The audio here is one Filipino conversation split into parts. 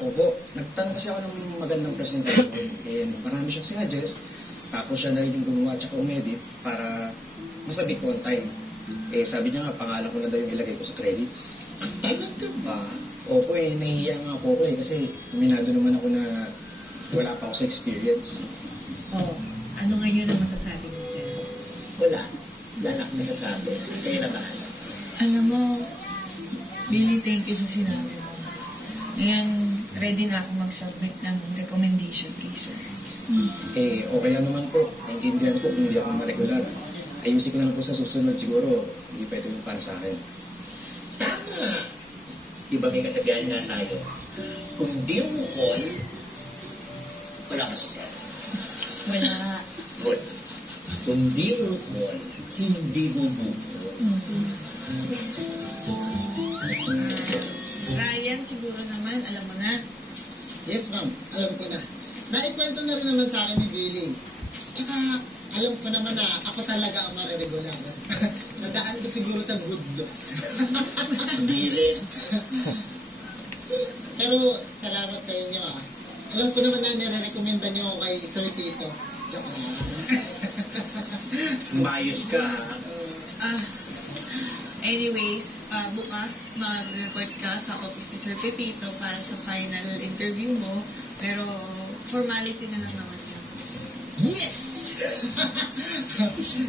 Opo, nagtanong kasi ako ng magandang presentation and marami siyang sinuggest. Tapos siya na rin yung gumawa at umedit para masabi ko on time. Eh sabi niya nga, pangalan ko na daw yung ilagay ko sa credits. Talaga ba? Opo nahihiya nga po ako kasi minado naman ako na wala pa ako sa experience. Oh, ano ngayon ang masasabi mo dyan? Wala. Wala na akong masasabi. Kayo na bahala. Alam mo, Billy, thank you sa sinabi mo. Ngayon, ready na ako mag-submit ng recommendation kay sir. Eh okay lang naman po, naintindihan ko kung hindi ako ma-regular. Ayusin ko na lang po sa susunod siguro, hindi pwede yung para sa akin. Tama. Di ba may kasabihan nga tayo? Kung di mo call, wala ka sa Wala. Good. Kung di mo call, hindi mo bukol. Ryan, siguro naman, alam mo na. Yes, ma'am. Alam ko na. Naikwento na rin naman sa akin ni Billy. Tsaka, alam ko naman na ako talaga ang mariregular. Nadaan ko siguro sa good looks. Hindi rin. Pero, salamat sa inyo ah. Alam ko naman na nire-recommenda niyo ako kay Sir Tito. Joke lang. Mayos ka, ha? Anyways, bukas mag-report ka sa office ni Sir Pepito para sa final interview mo. Pero formality na lang naman yun. Yes!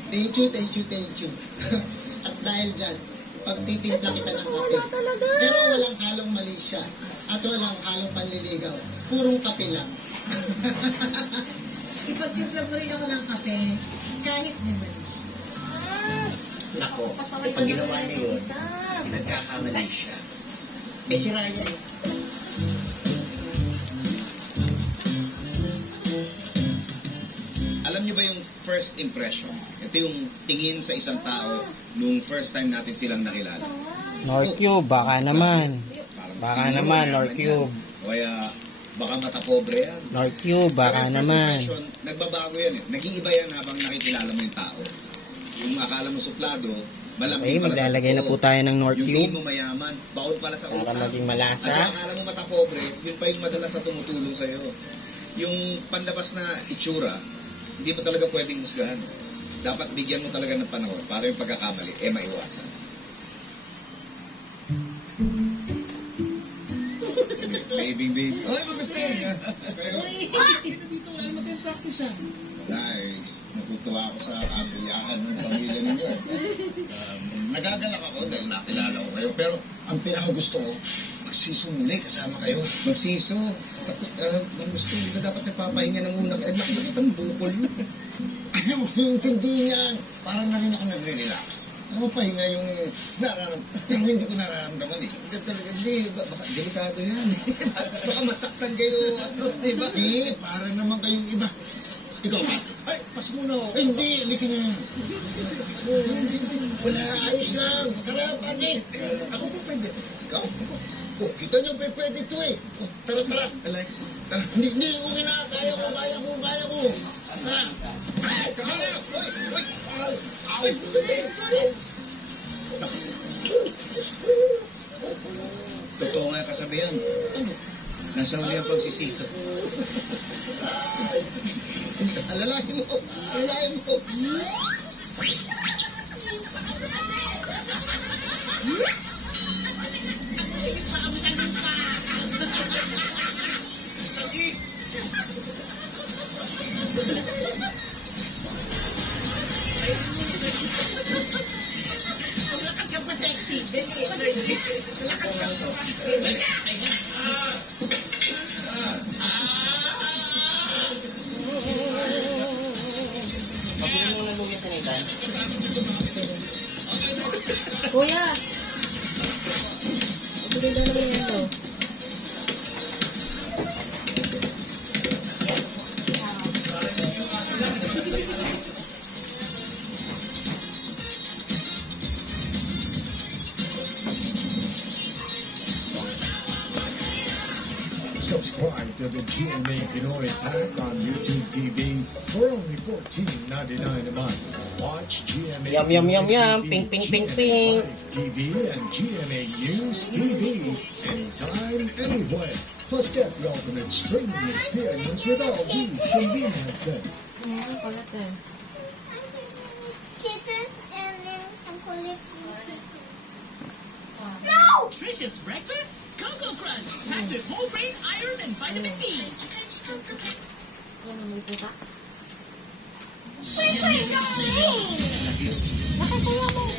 Thank you, thank you, thank you. At dahil dyan, pagtitimpla kita ng kape. Pero walang halong mali siya. At walang halong panliligaw. Purong kape lang. Ipagtimpla mo rin ako ng kape, kahit naman. Nako, pag ginawa niya yun, nagkakamali siya. Eh, si Ryan, Alam niyo ba yung first impression? Ito yung tingin sa isang tao nung first time natin silang nakilala. Norcube, baka naman. Parang Baka siguro naman, mayaman Norcube. yan. O kaya baka mata pobre yan. Norcube, baka Pero yung first naman. impression, nagbabago yan eh. Nag-iiba yan habang nakikilala mo yung tao. Yung akala mo suplado, malambing Okay, pala sa maglalagay na totoo. po tayo ng Yung Norcube tingin mo mayaman, baon pala sa para utang. maging At malasa. yung akala mo mata pobre, yun pa yung madalas na tumutulong sa'yo. Yung panlabas na itsura, hindi mo talaga pwedeng musgahan. Dapat bigyan mo talaga ng panahon para yung pagkakamali, maiwasan. Baby. Ay, magustin! Dito wala naman tayong practice ah. Wala natutuwa ako sa kasiyahan ng pamilya ninyo. Nagagalak ako dahil nakilala ko kayo. Pero ang pinakagusto ko, magsisimuli kasama kayo. Magsiso. Magustin, hindi na dapat nagpapahinga ng unang. Laki-laki pang bukol yun. Ayaw mo yung hindi yan. Parang na rin ako nagre-relax. Ano pahinga yung yung hindi ko nararamdaman eh. Hindi talaga, hindi. Baka delikado yan. Baka masaktan kayo. Ano, di ba? Hindi, parang naman kayong iba. Ikaw ba? Ay, pas muna ako. Ay, hindi, halika na. Wala, ayos lang. Tara, pati. Ako po pwede. Ikaw? Oh, kita niyo, pwede ito eh. Oh, tara, tara. Alay. Hindi, okay na. Kaya ko. Tara. Ay, kakala. Uy. Ay, Totoo nga kasabihan. Nasa huli ang pagsisiso. Alalahin mo. Alalahin mo. Pagpili mo ng luya sa nitan. Kuya! Ito daw naman yan daw. Subscribe to the GMA Pinoy Pack on YouTube TV for only $14.99 a month. Watch GMA Yum, yum, yum, Pinoy yum. TV, Ping, ping, ping, GMA ping. Live TV, and GMA News TV anytime, anywhere. Plus, get the ultimate streaming experience with all these conveniences. Kisses and then ang kulit. No! Nutritious breakfast? Cocoa Crunch, packed with whole grain iron and vitamin D. Wait, no! Bakit kaya mo